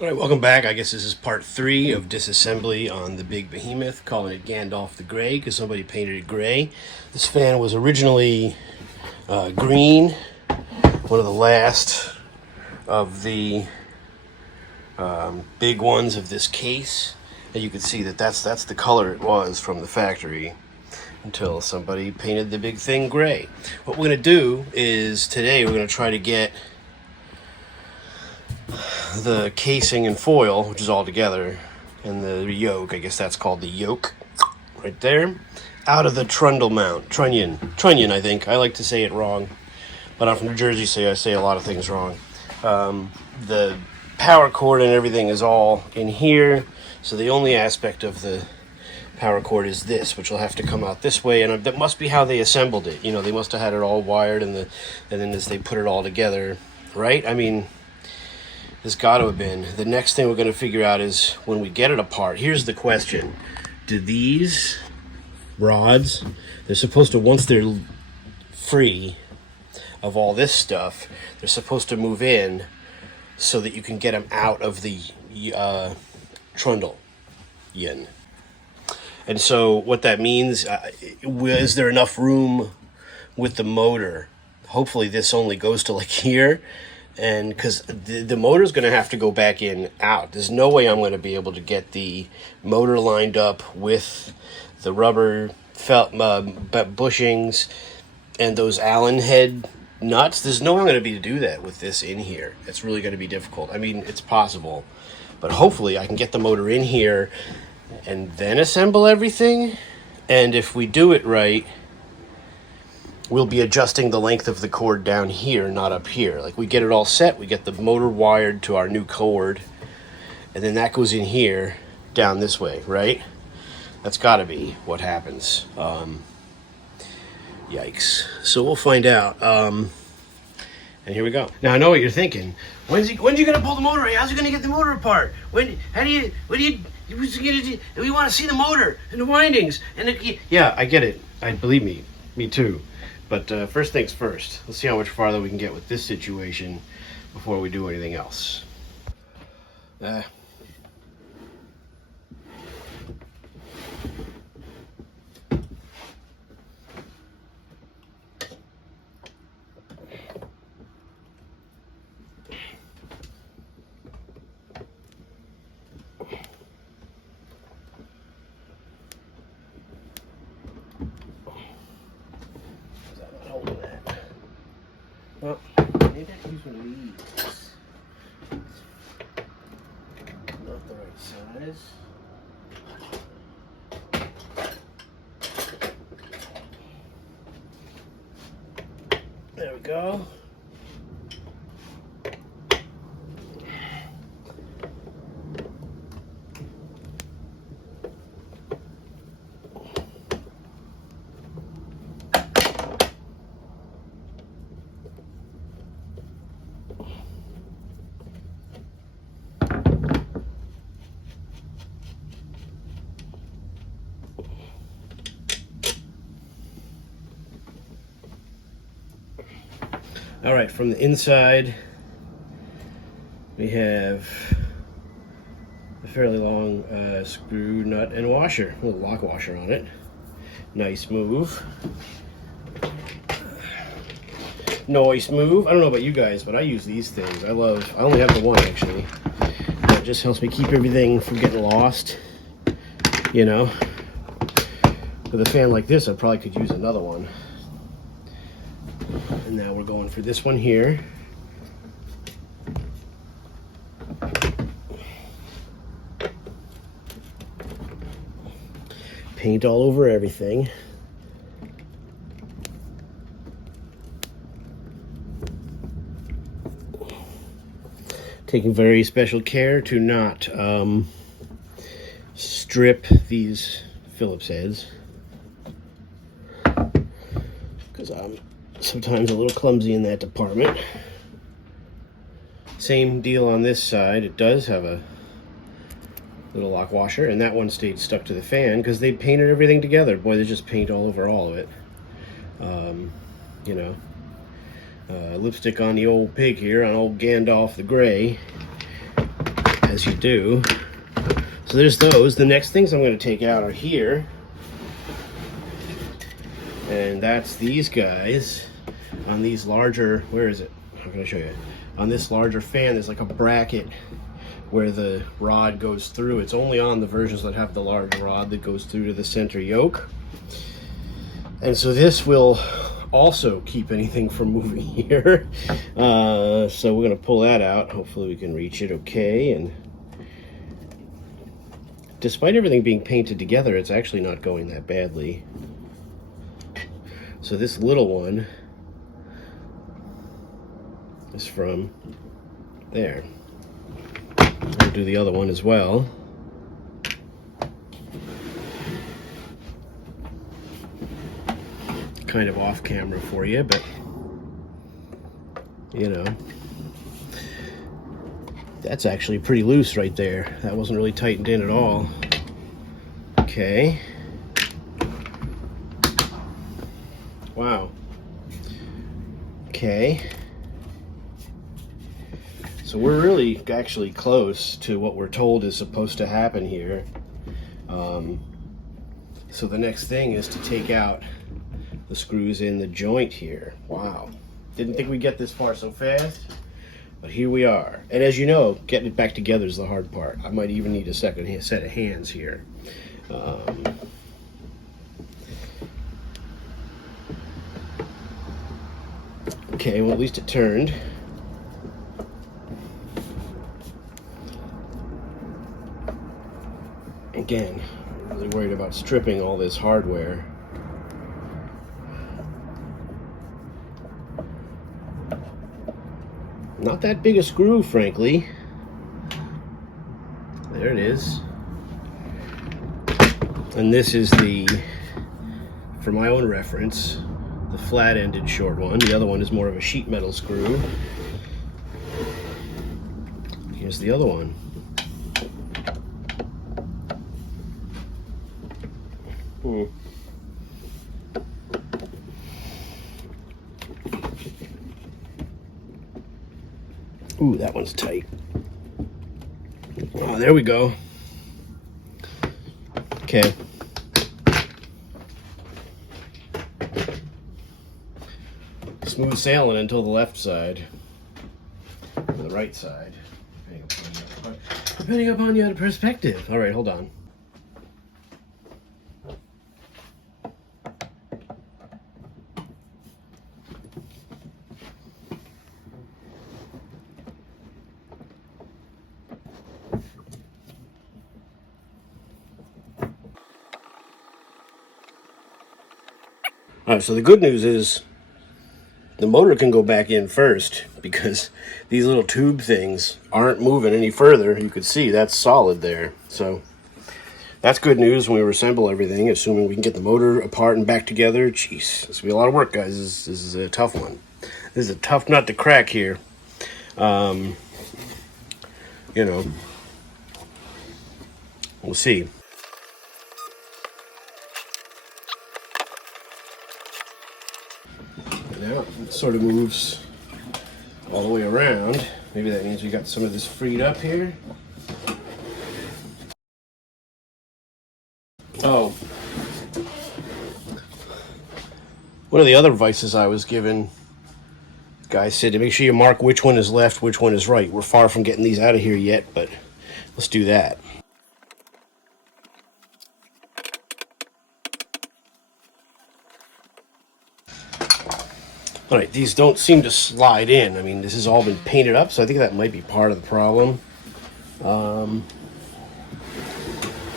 All right, welcome back. I guess this is part 3 of disassembly on the big behemoth, calling it Gandalf the Gray because somebody painted it gray. This fan was originally green, one of the last of the big ones of this case. And you can see that that's the color it was from the factory until somebody painted the big thing gray. What we're going to do is today we're going to try to get the casing and foil, which is all together, and the yoke, I guess that's called the yoke, right there, out of the trundle mount. Trunnion, I think. I like to say it wrong, but I'm from New Jersey, so I say a lot of things wrong. The power cord and everything is all in here, so the only aspect of the power cord is this, which will have to come out this way, and that must be how they assembled it. You know, they must have had it all wired, and then as they put it all together, right? I mean, there's got to have been. The next thing we're going to figure out is when we get it apart. Here's the question. Do these rods, they're supposed to, once they're free of all this stuff, they're supposed to move in so that you can get them out of the trundle yin. And so what that means, is there enough room with the motor? Hopefully this only goes to like here. And because the motor's going to have to go back in out. There's no way I'm going to be able to get the motor lined up with the rubber felt bushings and those Allen head nuts. There's no way I'm going to be able to do that with this in here. It's really going to be difficult. I mean, it's possible, but hopefully I can get the motor in here and then assemble everything. And if we do it right, we'll be adjusting the length of the cord down here, not up here. Like, we get it all set, we get the motor wired to our new cord, and then that goes in here, down this way, right? That's gotta be what happens. Yikes. So we'll find out. And here we go. Now, I know what you're thinking. When's you gonna pull the motor? How's he gonna get the motor apart? We want to see the motor and the windings. Yeah, I get it. Believe me too. But first things first, let's see how much farther we can get with this situation before we do anything else. Well, maybe I can use one of these. Not the right size. There we go. All right, from the inside, we have a fairly long screw, nut, and washer. A little lock washer on it. Nice move. Nice move. I don't know about you guys, but I use these things. I only have the one, actually. It just helps me keep everything from getting lost, you know. With a fan like this, I probably could use another one. And now we're going for this one here. Paint all over everything. Taking very special care to not strip these Phillips heads, because I'm sometimes a little clumsy in that department. Same deal on this side. It does have a little lock washer, and that one stayed stuck to the fan because they painted everything together. Boy, they just paint all over all of it. You know, lipstick on the old pig here, on old Gandalf the Gray. as you do. So there's those. The next things I'm going to take out are here. And that's these guys on these larger, where is it? How can I show you? On this larger fan, there's like a bracket where the rod goes through. It's only on the versions that have the large rod that goes through to the center yoke. And so this will also keep anything from moving here. So we're going to pull that out. Hopefully we can reach it okay. And despite everything being painted together, it's actually not going that badly. So this little one is from there. We'll do the other one as well. Kind of off camera for you, but you know, that's actually pretty loose right there. That wasn't really tightened in at all. Okay. Wow. Okay. So we're really actually close to what we're told is supposed to happen here. So the next thing is to take out the screws in the joint here. Wow. Didn't think we'd get this far so fast, but here we are. And as you know, getting it back together is the hard part. I might even need a second set of hands here. Okay, well at least it turned. Again, I'm really worried about stripping all this hardware. Not that big a screw, frankly. There it is. And this is the, for my own reference, the flat-ended short one. The other one is more of a sheet metal screw. Here's the other one. Ooh, that one's tight. Oh, there we go. Okay. Smooth sailing until the left side, or the right side, depending upon your perspective. All right, hold on. All right, so the good news is the motor can go back in first because these little tube things aren't moving any further. You could see that's solid there. So that's good news when we assemble everything, assuming we can get the motor apart and back together. Jeez, this will be a lot of work, guys. This is a tough one. This is a tough nut to crack here. You know, we'll see. Now it sort of moves all the way around. Maybe that means we got some of this freed up here. Oh. One of the other advices I was given, the guy said to make sure you mark which one is left, which one is right. We're far from getting these out of here yet, but let's do that. All right, these don't seem to slide in. I mean, this has all been painted up, so I think that might be part of the problem.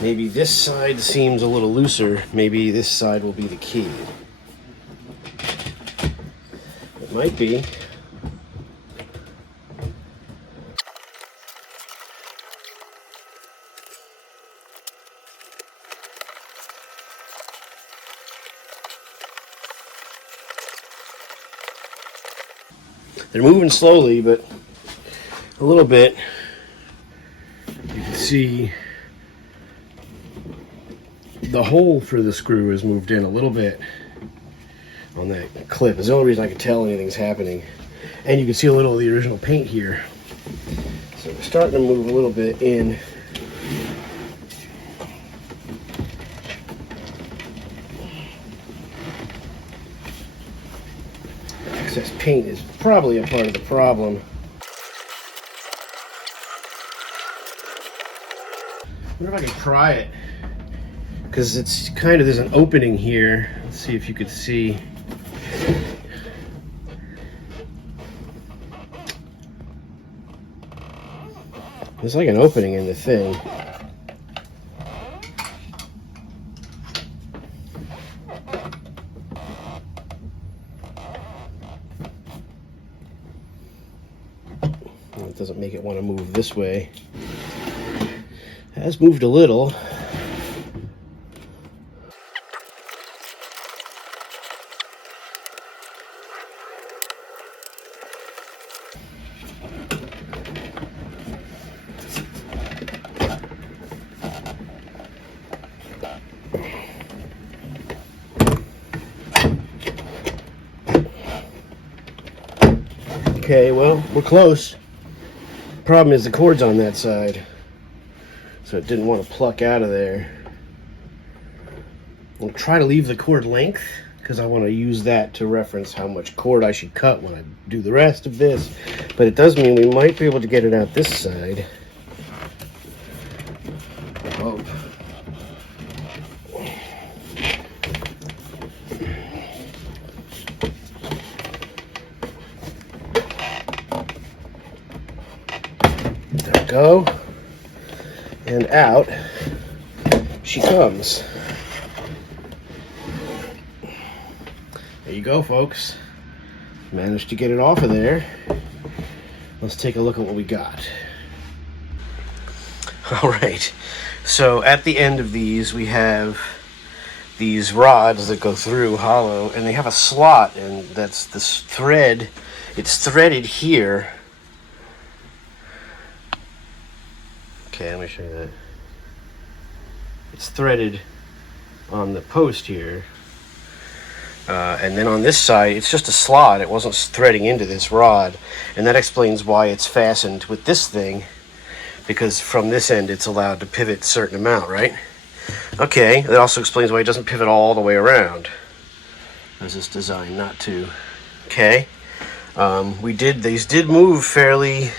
Maybe this side seems a little looser. Maybe this side will be the key. It might be. They're moving slowly, but a little bit. You can see the hole for the screw is moved in a little bit on that clip. It's the only reason I can tell anything's happening. And you can see a little of the original paint here. So we're starting to move a little bit in. Excess paint is probably a part of the problem. I wonder if I can pry it, because it's kind of, there's an opening here. Let's see if you could see. There's like an opening in the thing. It doesn't make it want to move this way. It has moved a little. Okay, well, we're close. Problem is the cord's on that side, so it didn't want to pluck out of there. I'll try to leave the cord length, because I want to use that to reference how much cord I should cut when I do the rest of this. But it does mean we might be able to get it out this side. I hope. There we go. And out she comes. There you go, folks. Managed to get it off of there. Let's take a look at what we got. All right. So at the end of these, we have these rods that go through hollow, and they have a slot, and that's this thread. It's threaded here. Okay, let me show you that. It's threaded on the post here. And then on this side, it's just a slot. It wasn't threading into this rod. And that explains why it's fastened with this thing, because from this end, it's allowed to pivot a certain amount, right? Okay, that also explains why it doesn't pivot all the way around. There's this design not to. Okay. These did move fairly,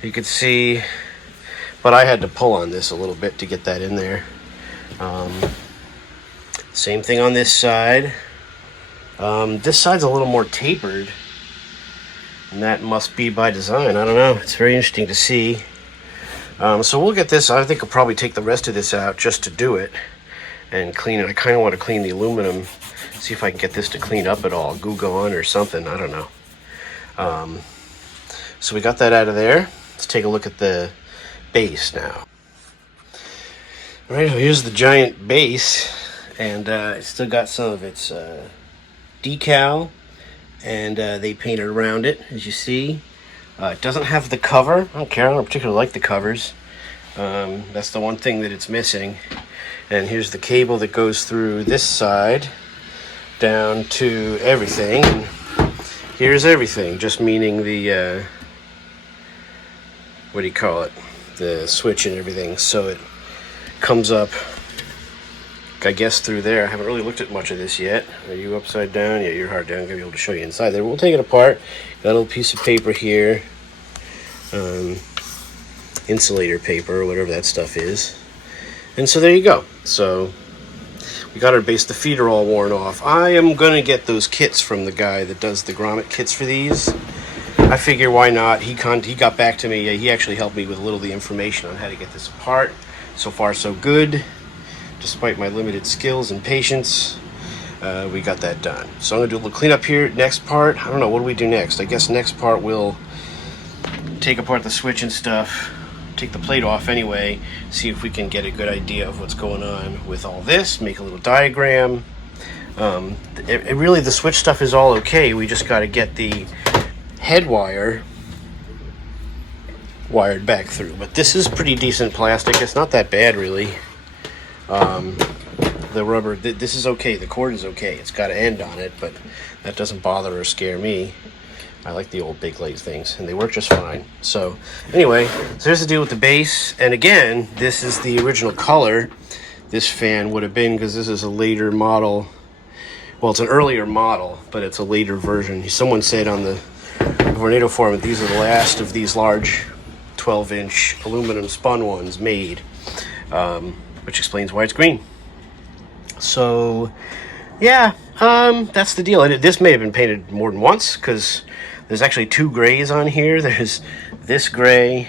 you could see, but I had to pull on this a little bit to get that in there. Same thing on this side. This side's a little more tapered, and that must be by design. I don't know. It's very interesting to see. So we'll get this. I think I'll probably take the rest of this out just to do it and clean it. I kind of want to clean the aluminum, see if I can get this to clean up at all, goo gone or something. I don't know. So we got that out of there. Let's take a look at the base now. All right, so here's the giant base, and it's still got some of its decal, and they painted around it, as you see. It doesn't have the cover. I don't care. I don't particularly like the covers. That's the one thing that it's missing. And here's the cable that goes through this side down to everything. And here's everything, just meaning the what do you call it? The switch and everything. So it comes up, I guess, through there. I haven't really looked at much of this yet. Are you upside down? Yeah, you're hard down. I'm going to be able to show you inside there. We'll take it apart. Got a little piece of paper here. Insulator paper, or whatever that stuff is. And so there you go. So we got our base. The feet are all worn off. I am going to get those kits from the guy that does the grommet kits for these. I figure why not. He got back to me. He actually helped me with a little of the information on how to get this apart. So far, so good. Despite my limited skills and patience, we got that done. So I'm going to do a little cleanup here. Next part, I don't know, what do we do next? I guess next part we'll take apart the switch and stuff, take the plate off anyway, see if we can get a good idea of what's going on with all this, make a little diagram. Really, the switch stuff is all okay. We just got to get the head wire wired back through. But this is pretty decent plastic. It's not that bad, really. The rubber, this is okay. The cord is okay. It's got an end on it, but that doesn't bother or scare me. I like the old big late things, and they work just fine. So anyway, so here's the deal with the base. And again, this is the original color this fan would have been, because this is a later model. Well, it's an earlier model, but it's a later version. Someone said on the Vornado forum that these are the last of these large 12-inch aluminum spun ones made, which explains why it's green. So yeah, that's the deal. This may have been painted more than once, because there's actually two grays on here. There's this gray,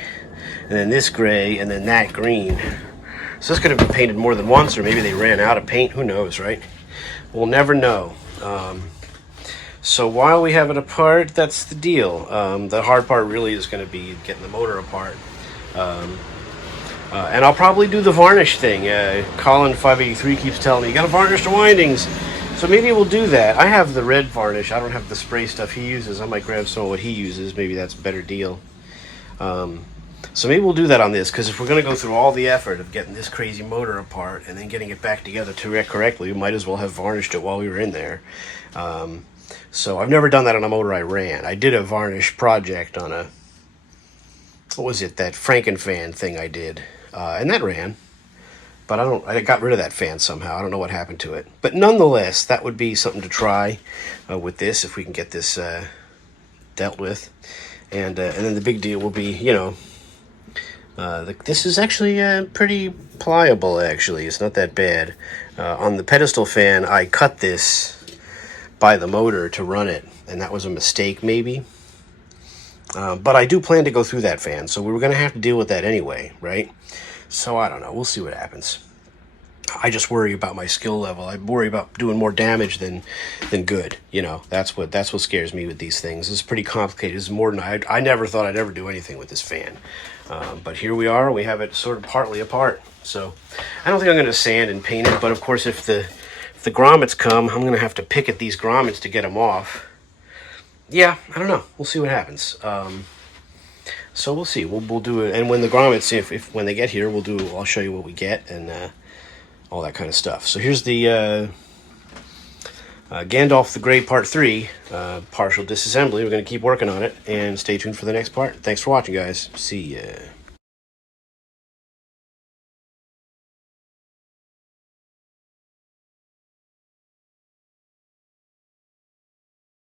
and then this gray, and then that green. So this could have been painted more than once, or maybe they ran out of paint. Who knows, right? We'll never know. So while we have it apart, that's the deal. The hard part really is going to be getting the motor apart. And I'll probably do the varnish thing. Colin583 keeps telling me, you gotta varnish the windings. So maybe we'll do that. I have the red varnish. I don't have the spray stuff he uses. I might grab some of what he uses. Maybe that's a better deal. So maybe we'll do that on this, because if we're going to go through all the effort of getting this crazy motor apart and then getting it back together to correctly, we might as well have varnished it while we were in there. So I've never done that on a motor I ran. I did a varnish project on a, what was it, that Frankenfan thing I did. And that ran. But I got rid of that fan somehow. I don't know what happened to it. But nonetheless, that would be something to try with this, if we can get this dealt with. And then the big deal will be, you know, this is actually pretty pliable, actually. It's not that bad. On the pedestal fan, I cut this by the motor to run it, and that was a mistake, maybe. But I do plan to go through that fan, so we were going to have to deal with that anyway, right? So I don't know. We'll see what happens. I just worry about my skill level. I worry about doing more damage than good. You know, that's what scares me with these things. It's pretty complicated. It's more than I never thought I'd ever do anything with this fan. But here we are. We have it sort of partly apart. So I don't think I'm going to sand and paint it. But of course, if the grommets come, I'm going to have to pick at these grommets to get them off. Yeah, I don't know. We'll see what happens. So we'll see. We'll do it. And when the grommets, if when they get here, I'll show you what we get and all that kind of stuff. So here's the Gandalff the Grey Part 3 partial disassembly. We're going to keep working on it, and stay tuned for the next part. Thanks for watching, guys. See ya.